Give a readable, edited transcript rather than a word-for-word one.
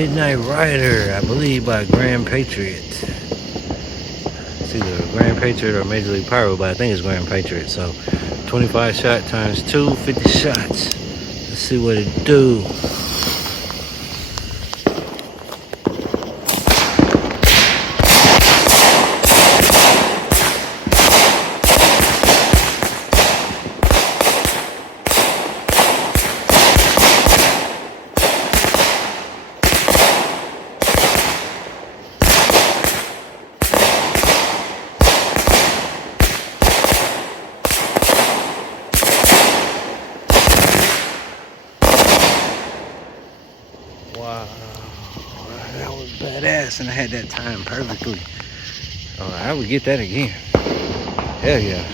Midnight Rider, I believe, by Grand Patriot. It's either Grand Patriot or Major League Pyro, but I think it's Grand Patriot. So 25 shot times 2, 50 shots. Let's see what it do. Wow, that was badass, and I had that time perfectly. I would get that again. Hell yeah.